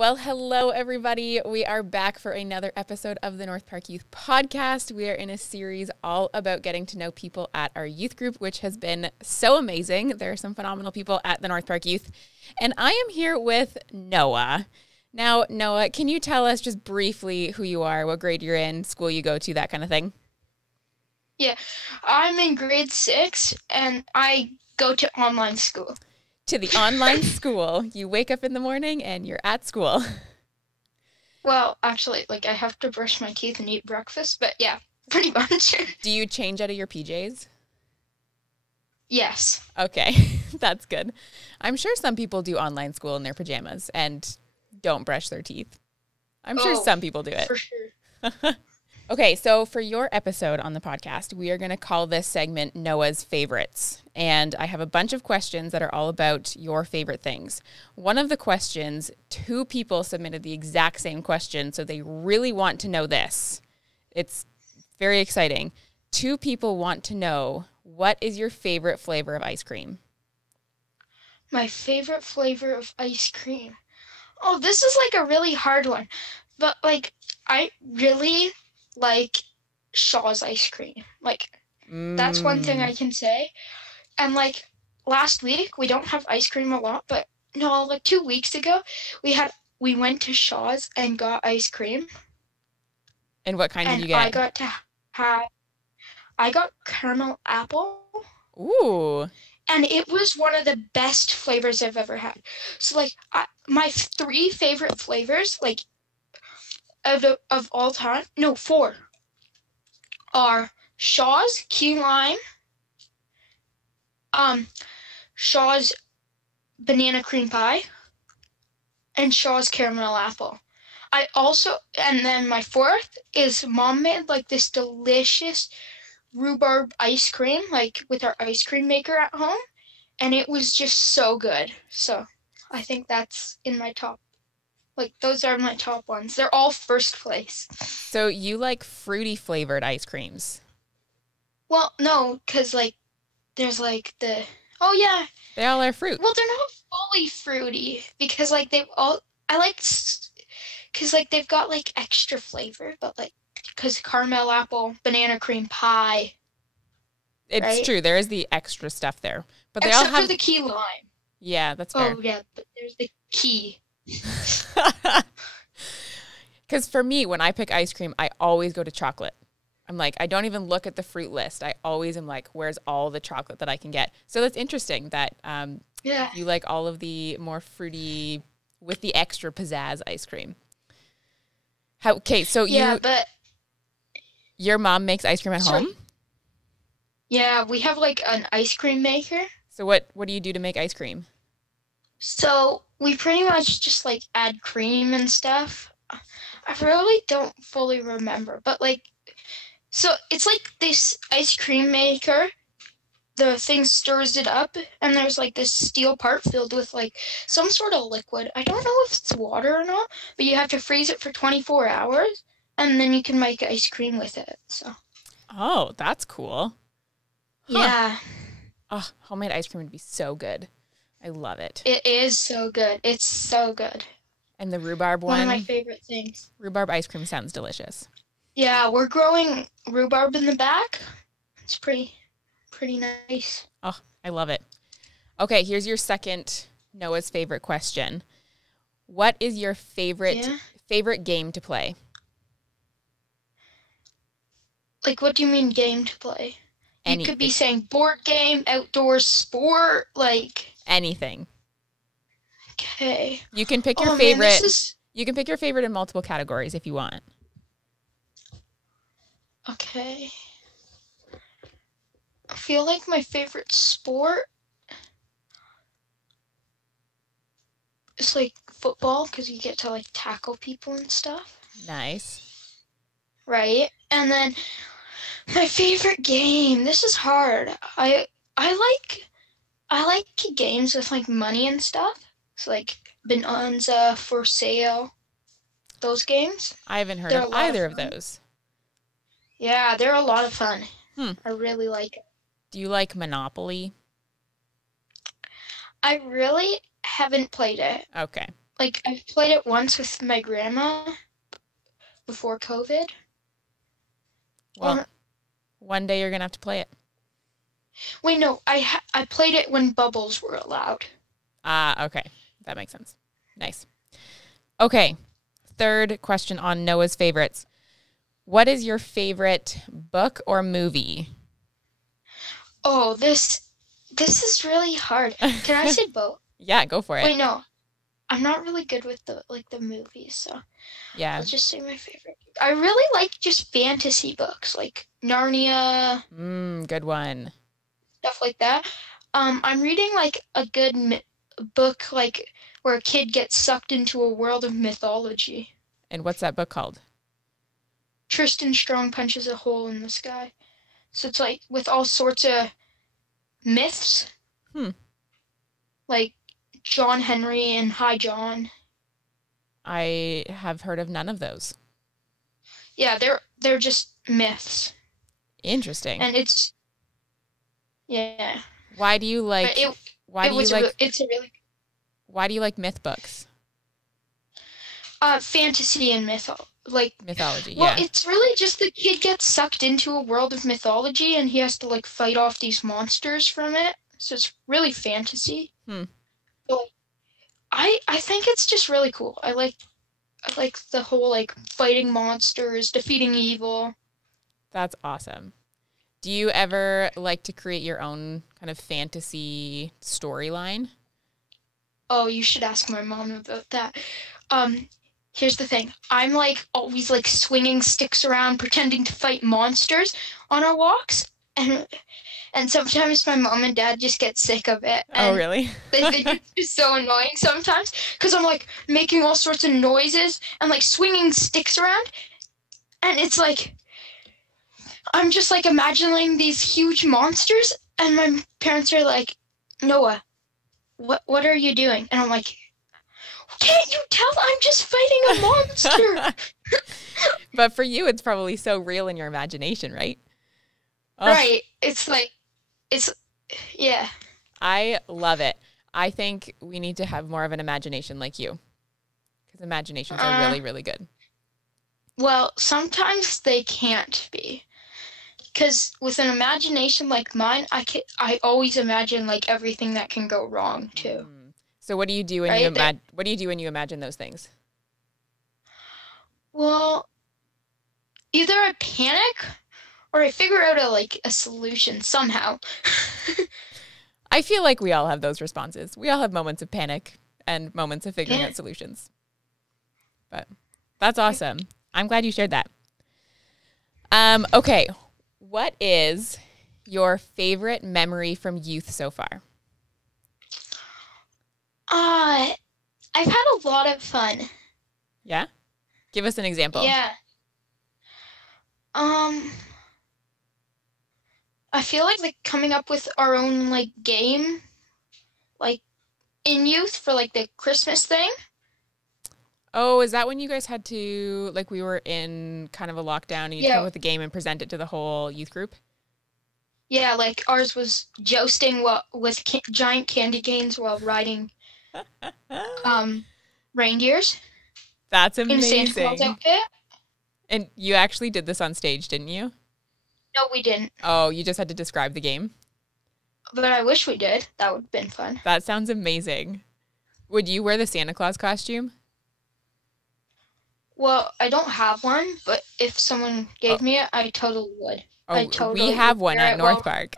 Well, hello, everybody. We are back for another episode of the North Park Youth Podcast. We are in a series all about getting to know people at our youth group, which has been so amazing. There are some phenomenal people at the North Park Youth. And I am here with Noah. Now, Noah, can you tell us just briefly who you are, what grade you're in, school you go to, that kind of thing? Yeah, I'm in grade 6 and I go to online school. To the online school. You wake up in the morning and you're at school. Well, actually, I have to brush my teeth and eat breakfast, but yeah, pretty much. Do you change out of your PJs? Yes. Okay, that's good. I'm sure some people do online school in their pajamas and don't brush their teeth. I'm sure some people do it. For sure. Okay, so for your episode on the podcast, we are going to call this segment Noah's Favorites. And I have a bunch of questions that are all about your favorite things. One of the questions, 2 people submitted the exact same question, so they really want to know this. It's very exciting. 2 people want to know, what is your favorite flavor of ice cream? My favorite flavor of ice cream. Oh, this is a really hard one. But I really like Shaw's ice cream. That's one thing I can say. And last week, we don't have ice cream a lot, but no, 2 weeks ago, we went to Shaw's and got ice cream. And what kind did you get? I got caramel apple. Ooh. And it was one of the best flavors I've ever had. So my 3 favorite flavors, of all time, no, 4, are Shaw's key lime, Shaw's banana cream pie, and Shaw's caramel apple. And then my 4th is Mom made this delicious rhubarb ice cream, with our ice cream maker at home, and it was just so good. So I think that's in my top. Those are my top ones. They're all first place. So you like fruity flavored ice creams? Well, no, because, there's, oh, yeah. They all are fruit. Well, they're not fully fruity because, because, they've got, extra flavor, but, because caramel apple, banana cream pie. It's right? true. There is the extra stuff there. But they Except all have... for the key lime. Yeah, that's fair. Oh, yeah, but there's the key. Because for me, when I pick ice cream, I always go to chocolate. I'm I don't even look at the fruit list. I always am where's all the chocolate that I can get? So that's interesting that you like all of the more fruity with the extra pizzazz ice cream. So but your mom makes ice cream at home? Yeah, we have an ice cream maker. So what do you do to make ice cream? So we pretty much just add cream and stuff. I really don't fully remember, but so it's this ice cream maker. The thing stirs it up, and there's this steel part filled with some sort of liquid. I don't know if it's water or not, but you have to freeze it for 24 hours, and then you can make ice cream with it. So. Oh, that's cool. Huh. Yeah. Oh, homemade ice cream would be so good. I love it. It is so good. It's so good. And the rhubarb one? One of my favorite things. Rhubarb ice cream sounds delicious. Yeah, we're growing rhubarb in the back. It's pretty nice. Oh, I love it. Okay, here's your second Noah's favorite question. What is your favorite game to play? What do you mean game to play? You could be saying board game, outdoor sport, anything. Okay. You can pick your favorite. You can pick your favorite in multiple categories if you want. Okay. I feel like my favorite sport is football because you get to tackle people and stuff. Nice. Right? And then my favorite game. This is hard. I like games with money and stuff. So Bonanza, For Sale, those games. I haven't heard of either of those. Yeah, they're a lot of fun. I really like it. Do you like Monopoly? I really haven't played it. Okay. Like I've played it once with my grandma before COVID. Well, Or one day you're going to have to play it. wait, no, I played it when bubbles were allowed. Ah, okay. That makes sense. Nice. Okay. Third question on Noah's favorites. What is your favorite book or movie? Oh, this is really hard. Can I say both? Yeah, go for it. Wait, no. I'm not really good with the movies, so Yeah. I'll just say my favorite. I really like just fantasy books, like Narnia, Good one. stuff like that. I'm reading like a good book like where a kid gets sucked into a world of mythology. And what's that book called? Tristan Strong Punches a Hole in the Sky. So it's like with all sorts of myths, like John Henry and High John. I have heard of none of those. Yeah, they're just myths. Interesting. And it's yeah. Why do you like But it's a really why do you like myth books? fantasy and Mythology, well, yeah. it's really just the kid gets sucked into a world of mythology and he has to like fight off these monsters from it. So it's really fantasy. But I think it's just really cool. I like the whole like fighting monsters, defeating evil. That's awesome. Do you ever like to create your own kind of fantasy storyline? Oh, you should ask my mom about that. Here's the thing. I'm like always like swinging sticks around, pretending to fight monsters on our walks, and sometimes my mom and dad just get sick of it. Oh, really? They think it's just so annoying sometimes because I'm like making all sorts of noises and like swinging sticks around, and it's like I'm just like imagining these huge monsters, and my parents are like, Noah, what are you doing? And I'm like, can't you tell I'm just fighting a monster? But for you, it's probably so real in your imagination, right? Oh, Right. Yeah. I love it. I think we need to have more of an imagination like you because imaginations are really, really good. Well, sometimes they can't be. Because with an imagination like mine, I always imagine like everything that can go wrong too. So what do you do when what do you do when you imagine those things? Well, either I panic or I figure out a solution somehow. I feel like we all have those responses. We all have moments of panic and moments of figuring out solutions. But that's awesome. I'm glad you shared that. Okay. What is your favorite memory from youth so far? I've had a lot of fun. Yeah? Give us an example. Yeah. I feel like coming up with our own like game, like in youth for like the Christmas thing. Oh, is that when you guys had to, like we were in kind of a lockdown and you'd come up with a game and present it to the whole youth group? Yeah, like ours was jousting with giant candy canes while riding reindeers. That's amazing. In Santa Claus outfit. And you actually did this on stage, didn't you? No, we didn't. Oh, you just had to describe the game? But I wish we did. That would have been fun. That sounds amazing. Would you wear the Santa Claus costume? Well, I don't have one, but if someone gave me it, I totally would. Oh, we have one at North Park.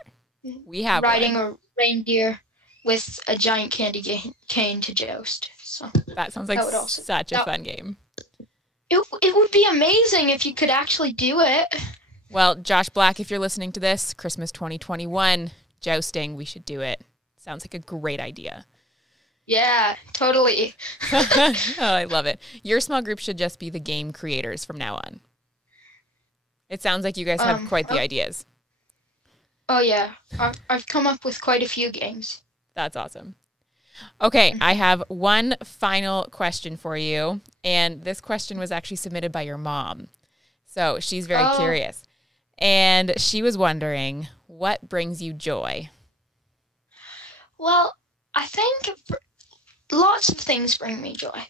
We have riding a reindeer with a giant candy cane to joust. So that sounds like such a fun game. It would be amazing if you could actually do it. Well, Josh Black, if you're listening to this, Christmas 2021, jousting, we should do it. Sounds like a great idea. Yeah, totally. Oh, I love it. Your small group should just be the game creators from now on. It sounds like you guys have quite the ideas. Oh, yeah. I've come up with quite a few games. That's awesome. Okay, I have one final question for you. And this question was actually submitted by your mom. So she's very curious. And she was wondering, what brings you joy? Well, I think lots of things bring me joy.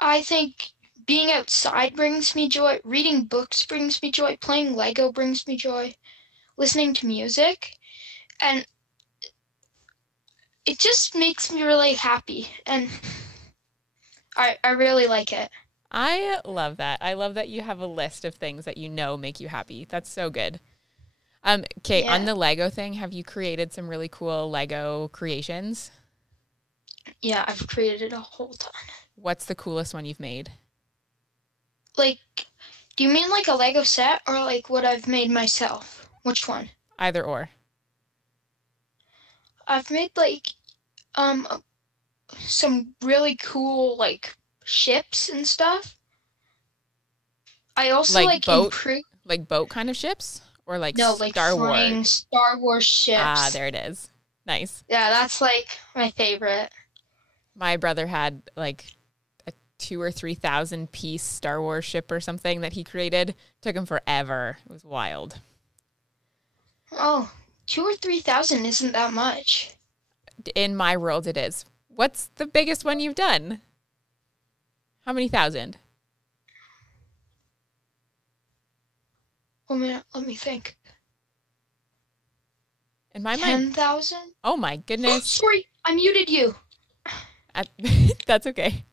I think being outside brings me joy. Reading books brings me joy. Playing Lego brings me joy. Listening to music. And it just makes me really happy. And I really like it. I love that. I love that you have a list of things that you know make you happy. That's so good. Okay, Yeah. on the Lego thing, have you created some really cool Lego creations? Yeah, I've created a whole ton. What's the coolest one you've made? Like, do you mean like a Lego set or like what I've made myself? Which one? Either or. I've made like some really cool like ships and stuff. I also Like improve. Like boat kind of ships? Or like No, like Star flying Wars? Star Wars ships. Ah, there it is. Nice. Yeah, that's like my favorite. My brother had like a 2,000 or 3,000 piece Star Wars ship or something that he created. Took him forever. It was wild. Oh, 2,000 or 3,000 isn't that much. In my world, it is. What's the biggest one you've done? How many thousand? Let me think. In my mind, 10,000? oh my Oh, goodness. sorry, I muted you. That's okay.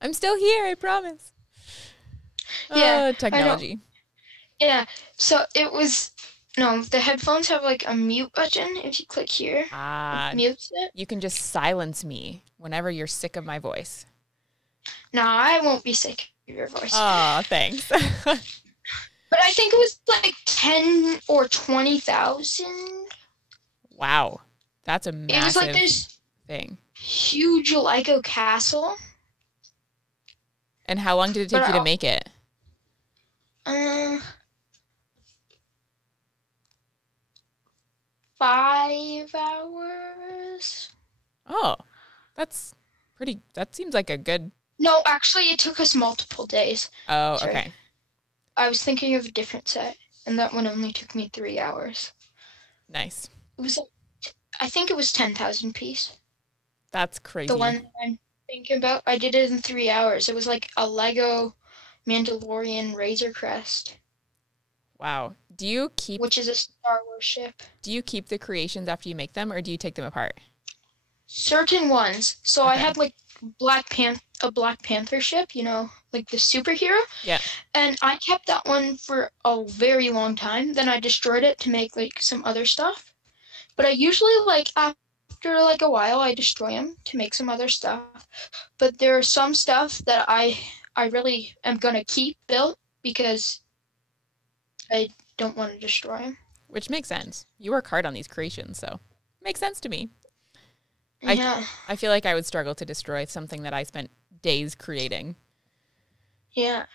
I'm still here, I promise. Yeah, Technology. Yeah, so it was, no, the headphones have like a mute button. If you click here, Ah, it mutes it. you can just silence me whenever you're sick of my voice. No, I won't be sick of your voice. Oh, thanks. But I think it was like 10 or 20,000. Wow. That's a It was like massive this thing. huge Lego castle. And how long did it take But you to make it? 5 hours. Oh, that seems like a good, No, actually, it took us multiple days. oh, Sorry. okay. I was thinking of a different set, and that one only took me 3 hours. Nice. It was, I think it was 10,000 piece. That's crazy. The one I'm thinking about, I did it in 3 hours. It was like a Lego Mandalorian Razor Crest, Wow. Do you keep which is a Star Wars ship. the creations after you make them, or do you take them apart? Certain ones. So I Okay. had like a Black Panther ship, like the superhero. Yeah. And I kept that one for a very long time. Then I destroyed it to make like some other stuff. But I usually like after like a while I destroy them to make some other stuff. But there are some stuff that I really am gonna keep built because I don't want to destroy them. Which makes sense. You work hard on these creations, so makes sense to me. Yeah. I feel like I would struggle to destroy something that I spent days creating. Yeah.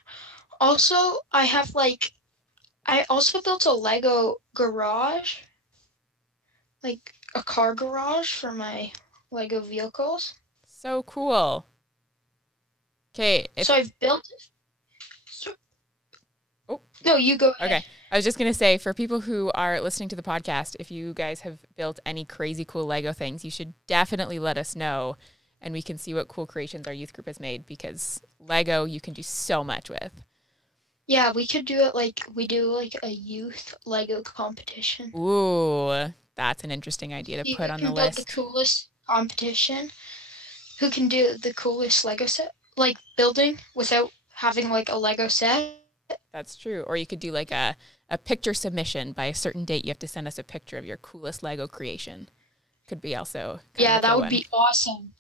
Also, I also built a Lego garage, like a car garage for my Lego vehicles. So cool. Okay. So I've built. Oh. No, you go ahead. Okay. I was just going to say, for people who are listening to the podcast, if you guys have built any crazy cool Lego things, you should definitely let us know, and we can see what cool creations our youth group has made, because Lego you can do so much with. Yeah, we could do it like we do like a youth Lego competition. Ooh, that's an interesting idea to put on the Who can build list. the coolest competition? Who can do the coolest Lego set? Like building without having like a Lego set? That's true. Or you could do like a picture submission. By a certain date, you have to send us a picture of your coolest Lego creation. Could be also Yeah, that would one. be awesome.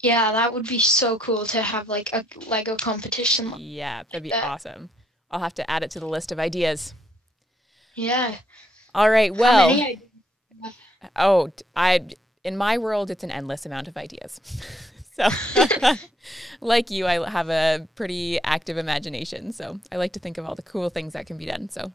Yeah, that would be so cool to have like a Lego competition. Yeah, that'd be that. awesome. I'll have to add it to the list of ideas. Yeah. All right. How Well, many in my world, it's an endless amount of ideas. So, like you, I have a pretty active imagination. So I like to think of all the cool things that can be done. So,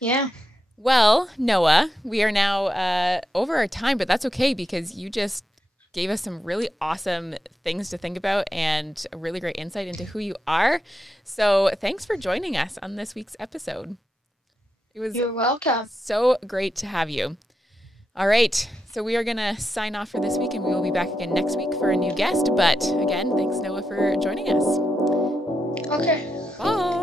Yeah. well, Noah, we are now over our time, but that's okay because you just gave us some really awesome things to think about and a really great insight into who you are. So thanks for joining us on this week's episode. It was You're welcome. so great to have you. All right. So we are going to sign off for this week, and we will be back again next week for a new guest. But again, thanks, Noah, for joining us. Okay. Bye.